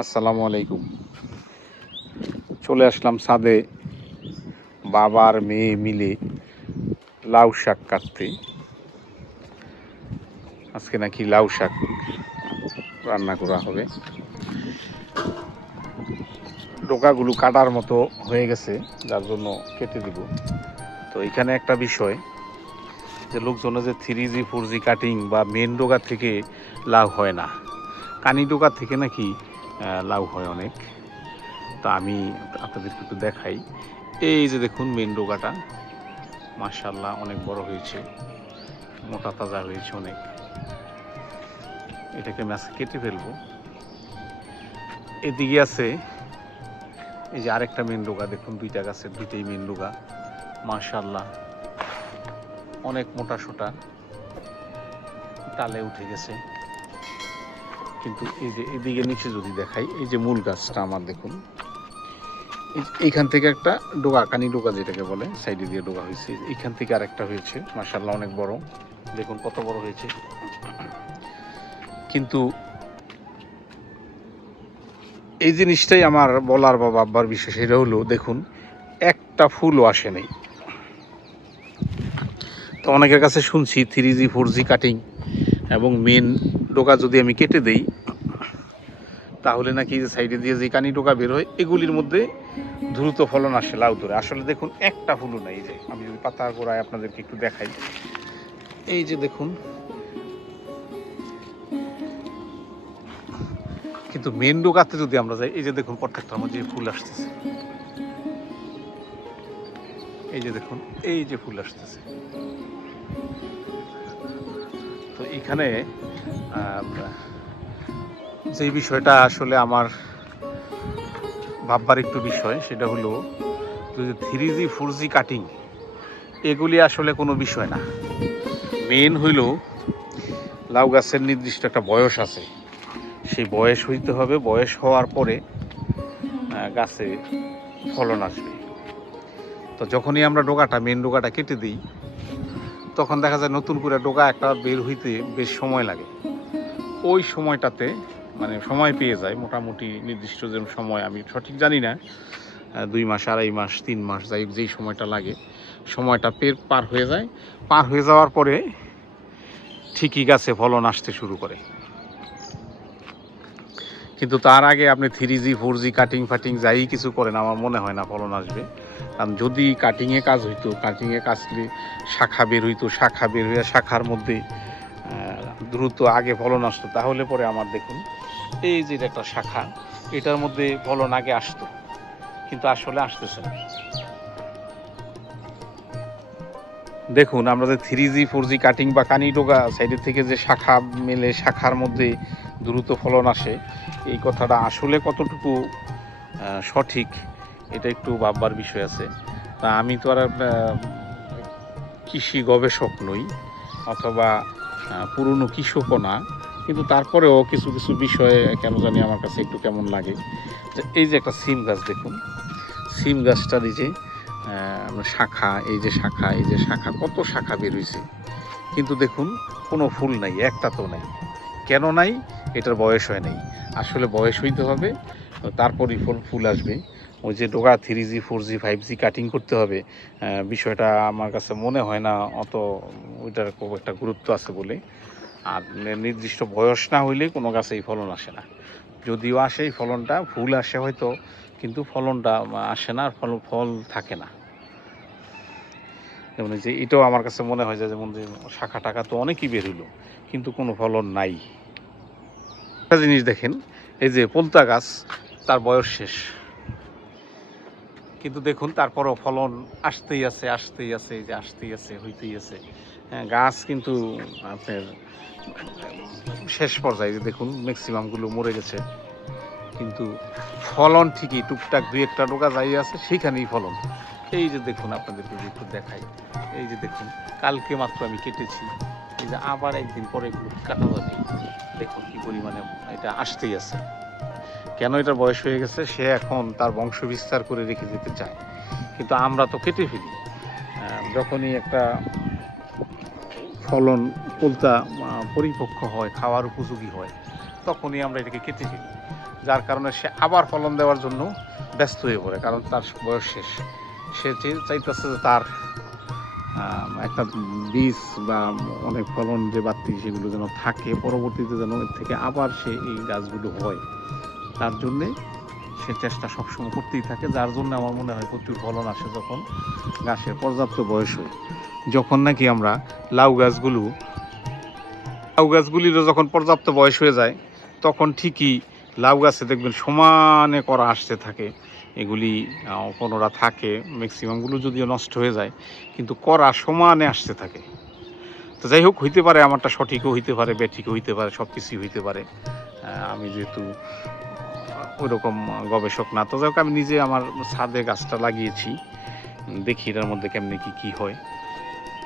আসসালামু আলাইকুম। চলে আসলাম ছাদে বাবা আর মেয়ে মিলে লাউ শাক কাটতে। আজকে নাকি লাউ শাক রান্না করা হবে। ডোকাগুলো কাটার মতো হয়ে গেছে, যার জন্য কেটে দিব। তো এখানে একটা বিষয় যে লোকজনে যে 3G 4G কাটিং বা মেন ডোকা থেকে লাউ হয় না, কানি ডোকা থেকে নাকি লাউ হয় অনেক। তা আমি আপনাদেরকে একটু দেখাই। এই যে দেখুন মেন ডোকাটা, মাশাআল্লাহ অনেক বড় হয়েছে, মোটা তাজা হয়েছে অনেক। এটাকে আমি আজকে কেটে ফেলবো। এদিকে আছে এই যে আরেকটা মেন ডোকা, দেখুন দুইটা গাছের দুইটাই মেন ডোকা, মাশাআল্লাহ অনেক মোটা সোটা, টালে উঠে গেছে। কিন্তু এই যে এদিকে নিচে যদি দেখাই, এই যে মূল গাছটা আমার দেখুন, এইখান থেকে একটা ডোকা, কানি ডোকা যেটাকে বলে, সাইডে দিয়ে ডোকা হয়েছে। এইখান থেকে আরেকটা হয়েছে, মাশাআল্লাহ অনেক বড়, দেখুন কত বড় হয়েছে। কিন্তু এই জিনিসটাই আমার বলার বা ভাববার বিষয়, সেটা হলো দেখুন একটা ফুলও আসে নাই। তো অনেকের কাছে শুনছি 3G 4G কাটিং এবং মেন ডোকা যদি আমি কেটে দেই, তাহলে নাকি যে সাইডে দিয়ে যে কানি ডোকা বের হয় এগুলির মধ্যে দ্রুত ফলন আসে লাউ ধরে। আসলে দেখুন একটা ফুলও নাই। যে আমি যদি পাতা গোড়ায় আপনাদেরকে একটু দেখাই, এই যে দেখুন, কিন্তু মেন ডোকাতে যদি আমরা যাই, এই যে দেখুন প্রত্যেকটার মধ্যে ফুল আসতেছে, এই যে দেখুন এই যে ফুল আসতেছে। তো এখানে যে বিষয়টা আসলে আমার ভাববার একটু বিষয়, সেটা হলো যে 3G 4G কাটিং এগুলি আসলে কোনো বিষয় না। মেন হইল লাউ গাছের নির্দিষ্ট একটা বয়স আছে, সেই বয়স হইতে হবে। বয়স হওয়ার পরে গাছে ফলন আসবে। তো যখনই আমরা ডোকাটা, মেন ডোকাটা কেটে দিই, তখন দেখা যায় নতুন করে ডোকা একটা বের হইতে বেশ সময় লাগে। ওই সময়টাতে মানে সময় পেয়ে যায় মোটামুটি নির্দিষ্ট যে সময়, আমি সঠিক জানি না, 2 মাস, 2.5 মাস, 3 মাস, যাই হোক যেই সময়টা লাগে, সময়টা পার হয়ে যায়। পার হয়ে যাওয়ার পরে ঠিকই গাছে ফলন আসতে শুরু করে। কিন্তু তার আগে আপনি 3G 4G কাটিং ফাটিং যাই কিছু করেন, আমার মনে হয় না ফলন আসবে। কারণ যদি কাটিংয়ে কাজ হইতো, কাটিংয়ে কাজলে শাখা বের হইতো, শাখা বের হয়ে শাখার মধ্যে দ্রুত আগে ফলন আসতো, তাহলে পরে আমার দেখুন এই যে একটা শাখা, এটার মধ্যে ফলন আগে আসতো, কিন্তু আসলে আসতেছে না। দেখুন আমরা যে 3G 4G কাটিং বা কানি ডোকা সাইডের থেকে যে শাখা মেলে, শাখার মধ্যে দ্রুত ফলন আসে, এই কথাটা আসলে কতটুকু সঠিক, এটা একটু ভাববার বিষয় আছে। তা আমি তো আর কৃষি গবেষক নই, অথবা পুরনো কৃষকও না, কিন্তু তারপরেও কিছু কিছু বিষয়ে কেন জানি আমার কাছে একটু কেমন লাগে। এই যে একটা সিম গাছ দেখুন, সিম গাছটা দিয়েছে শাখা, এই যে শাখা, এই যে শাখা, কত শাখা বের হয়েছে, কিন্তু দেখুন কোনো ফুল নাই, একটা তো নাই। কেন নাই? এটার বয়স হয় নাই। আসলে বয়স হইতে হবে, তারপরই ফুল আসবে। ওই যে ডোকা 3G 4G 5G কাটিং করতে হবে, বিষয়টা আমার কাছে মনে হয় না অত ওইটার খুব একটা গুরুত্ব আছে বলে। আর নির্দিষ্ট বয়স না হইলে কোনো গাছেই ফলন আসে না। যদিও আসে, এই ফলনটা ফুল আসে হয়তো, কিন্তু ফলনটা আসে না, আর ফল থাকে না। যেমন যে এটাও আমার কাছে মনে হয় যে, যেমন যে শাখা টাকা তো অনেকই বের হইলো, কিন্তু কোনো ফলন নাই। একটা জিনিস দেখেন, এই যে পোলতা গাছ, তার বয়স শেষ, কিন্তু দেখুন তারপরও ফলন আসতেই আছে, আসতেই আছে, এই যে আসতেই আছে, হইতেই আছে। হ্যাঁ, গাছ কিন্তু আপনার শেষ পর্যায়ে যে দেখুন ম্যাক্সিমামগুলো মরে গেছে, কিন্তু ফলন ঠিকই টুকটাক 2-1টা ডোকা যাই আছে, সেইখানেই ফলন। এই যে দেখুন আপনাদেরকে একটু দেখাই, এই যে দেখুন কালকে মাত্র আমি কেটেছি, এই যে আবার একদিন পরে এগুলো কাটা যাবে। দেখুন কি পরিমাণে এটা আসতেই আছে। কেন? এটার বয়স হয়ে গেছে, সে এখন তার বংশ বিস্তার করে রেখে যেতে চায়, কিন্তু আমরা তো কেটে ফেলি। যখনই একটা ফলন পোলতা পরিপক্ক হয়, খাওয়ার উপযোগী হয়, তখনই আমরা এটাকে কেটে ফেলি। যার কারণে সে আবার ফলন দেওয়ার জন্য ব্যস্ত হয়ে পড়ে, কারণ তার বয়স শেষ। সে চাইতেছে যে তার একটা বীজ বা অনেক ফলন যে বাড়তি সেগুলো যেন থাকে, পরবর্তীতে যেন এর থেকে আবার সে এই গাছগুলো হয়, তার জন্যে সে চেষ্টা সবসময় করতেই থাকে। যার জন্য আমার মনে হয় প্রচুর ফলন আসে যখন গাছের পর্যাপ্ত বয়স হয়। যখন নাকি আমরা লাউ গাছগুলিরও যখন পর্যাপ্ত বয়স হয়ে যায়, তখন ঠিকই লাউ গাছে দেখবেন সমানে করা আসতে থাকে। এগুলি কোনোরা থাকে, ম্যাক্সিমামগুলো যদিও নষ্ট হয়ে যায়, কিন্তু করা সমানে আসতে থাকে। তো যাই হোক, হইতে পারে আমারটা সঠিকও হইতে পারে, ব্যাঠিকও হইতে পারে, সব কিছুই হইতে পারে। আমি যেহেতু ওইরকম গবেষক না, তো যাই হোক আমি নিজে আমার ছাদে গাছটা লাগিয়েছি, দেখি এটার মধ্যে কেমনি কি হয়,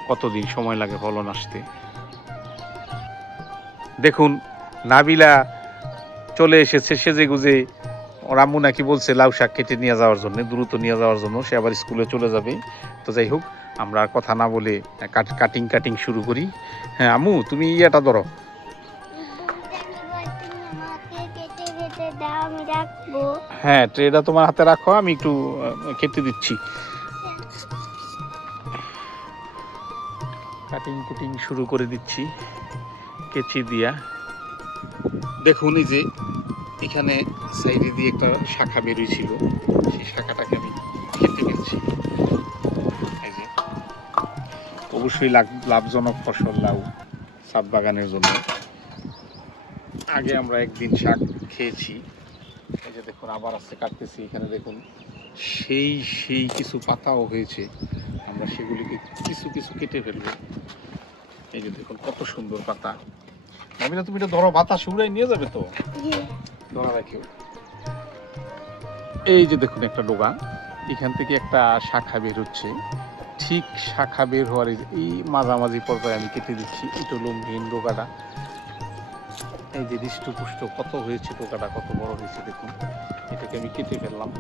কতদিন সময় লাগে ফলন আসতে। দেখুন নাবিলা চলে এসেছে সেজে গুজে। ওর আম্মু নাকি বলছে লাউ শাক কেটে নিয়ে যাওয়ার জন্য, দ্রুত নিয়ে যাওয়ার জন্য, সে আবার স্কুলে চলে যাবে। তো যাই হোক, আমরা আর কথা না বলে কাটিং শুরু করি। হ্যাঁ আম্মু, তুমি ইয়েটা ধরো। হ্যাঁ, ট্রেটা তোমার হাতে রাখো, আমি একটু কেটে দিচ্ছি। কাটিং শুরু করে দিচ্ছি কেচি দিয়া। দেখুন এই যে এখানে সাইডে দিয়ে একটা শাখা বেরিয়েছিল, সেই শাখাটাকে আমি কেটে ফেলছি। এই যে অবশ্যই লাভজনক ফসল লাউ ছাদ বাগানের জন্য। আগে আমরা একদিন শাক খেয়েছি। এই যে দেখুন আবার আস্তে কাটতেছি। এখানে দেখুন সেই কিছু পাতাও হয়েছে, আমরা সেগুলিকে কিছু কেটে ফেলবো। এই যে দেখুন কত সুন্দর পাতা। মামিনা, তুমি এটা ধরো, বাতাস উড়াই নিয়ে যাবে তো, ধরা রাখিও। এই যে দেখুন একটা ডোগা, এখান থেকে একটা শাখা বের হচ্ছে। ঠিক শাখা বের হওয়ার এই মাঝামাঝি পর্যায়ে আমি কেটে দিচ্ছি। এটা হলো মেন ডোগাটা। এই যে হৃষ্টপুষ্ট কত হয়েছে, ডোগাটা কত বড় হয়েছে দেখুন। এটাকে আমি কেটে ফেললাম,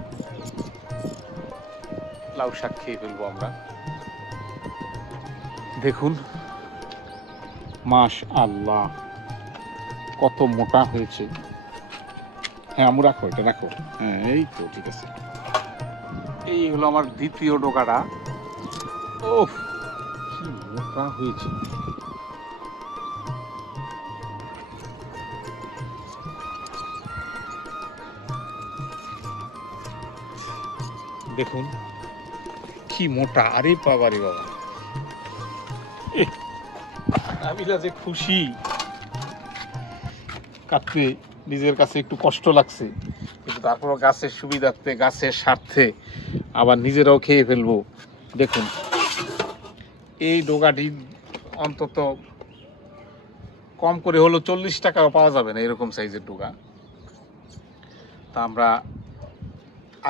লাউ শাক খেয়ে ফেলবো আমরা। দেখুন মাশআল্লাহ কত মোটা হয়েছে। হ্যাঁ আমু রাখো, এটা রাখো। হ্যাঁ এই তো ঠিক আছে। এই হলো আমার দ্বিতীয় ডোকাটা। ওহ কি মোটা হয়েছে। দেখুন কি মোটা। আরে বাবা রে বাবা, আমি যে খুশি। কাটতে নিজের কাছে একটু কষ্ট লাগছে, কিন্তু তারপরও গাছের সুবিধার্থে, গাছের স্বার্থে আবার নিজেরাও খেয়ে ফেলবো। দেখুন এই ডোগাটি অন্তত কম করে হলো 40 টাকাও পাওয়া যাবে না, এরকম সাইজের ডোগা। তা আমরা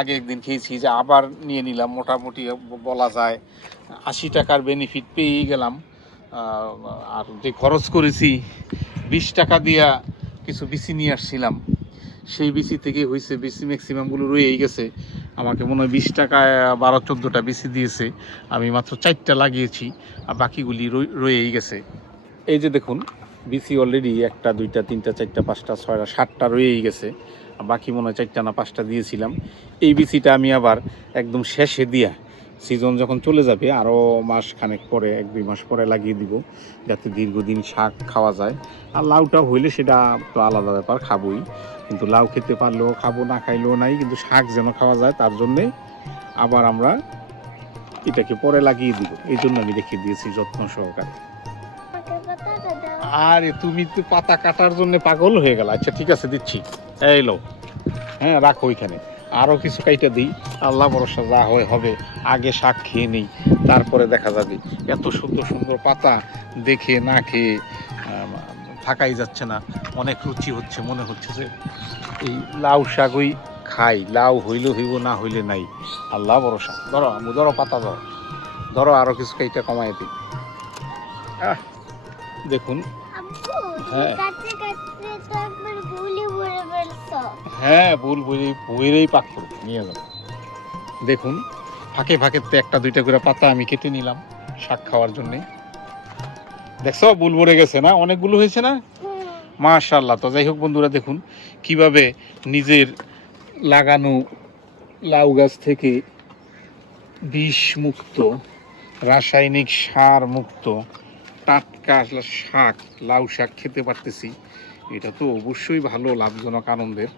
আগে একদিন খেয়েছি, যে আবার নিয়ে নিলাম। মোটামুটি বলা যায় 80 টাকার বেনিফিট পেয়ে গেলাম। আর যে খরচ করেছি 20 টাকা দিয়া কিছু বিচি নিয়ে আসছিলাম, সেই বিচি থেকে হয়েছে বিচি ম্যাক্সিমামগুলো রয়েই গেছে। আমাকে মনে হয় 20 টাকায় 12-14টা বিচি দিয়েছে, আমি মাত্র 4টা লাগিয়েছি, আর বাকিগুলি রয়েই গেছে। এই যে দেখুন বিচি অলরেডি 1টা 2টা 3টা 4টা 5টা 6টা 7টা রয়েই গেছে, বাকি মনে হয় 4টা না 5টা দিয়েছিলাম। এই বিচিটা আমি আবার একদম শেষে দিয়া, সিজন যখন চলে যাবে আরও মাস খানেক পরে, 1-2 মাস পরে লাগিয়ে দিব, যাতে দীর্ঘদিন শাক খাওয়া যায়। আর লাউটা হইলে সেটা তো আলাদা ব্যাপার, খাবোই, কিন্তু লাউ খেতে পারলেও খাবো, না খাইলেও নাই, কিন্তু শাক যেন খাওয়া যায় তার জন্যে আবার আমরা এটাকে পরে লাগিয়ে দিব। এই জন্য আমি রেখে দিয়েছি যত্ন সহকারে। আরে তুমি তো পাতা কাটার জন্য পাগল হয়ে গেল। আচ্ছা ঠিক আছে দিচ্ছি, এই লো। হ্যাঁ রাখো ওইখানে, আরও কিছু কাইটা দিই, আল্লাহ ভরসা যা হয় হবে। আগে শাক খেয়ে নেই, তারপরে দেখা যাবে। এত সুন্দর সুন্দর পাতা দেখে না খেয়ে থাকাই যাচ্ছে না, অনেক রুচি হচ্ছে। মনে হচ্ছে যে এই লাউ শাকই খাই, লাউ হইলে হইব, না হইলে নাই, আল্লাহ ভরসা। ধরো ধরো পাতা ধরো, ধরো আরও কিছু কাইটা কমাই দিই। দেখুন হ্যাঁ হ্যাঁ ভুল বইরেই পাক করবো, নিয়ে যাবো। দেখুন ফাঁকে ফাঁকে 1টা 2টা করে পাতা আমি কেটে নিলাম শাক খাওয়ার জন্যে। দেখছো বুল ভরে গেছে না, অনেকগুলো হয়েছে না, মাশাআল্লাহ। তো যাই হোক বন্ধুরা, দেখুন কিভাবে নিজের লাগানো লাউ গাছ থেকে বিষমুক্ত, রাসায়নিক সার মুক্ত টাটকা শাক, লাউ শাক খেতে পারতেছি। এটা তো অবশ্যই ভালো, লাভজনক, আনন্দের।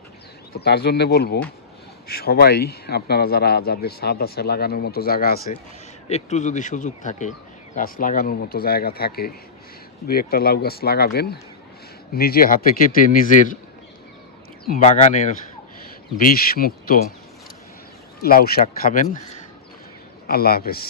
তো তার জন্যে বলবো সবাই, আপনারা যাদের ছাদ আছে, লাগানোর মতো জায়গা আছে, একটু যদি সুযোগ থাকে, গাছ লাগানোর মতো জায়গা থাকে, দুই একটা লাউ গাছ লাগাবেন, নিজে হাতে কেটে নিজের বাগানের বিষমুক্ত লাউ শাক খাবেন। আল্লাহ হাফেজ।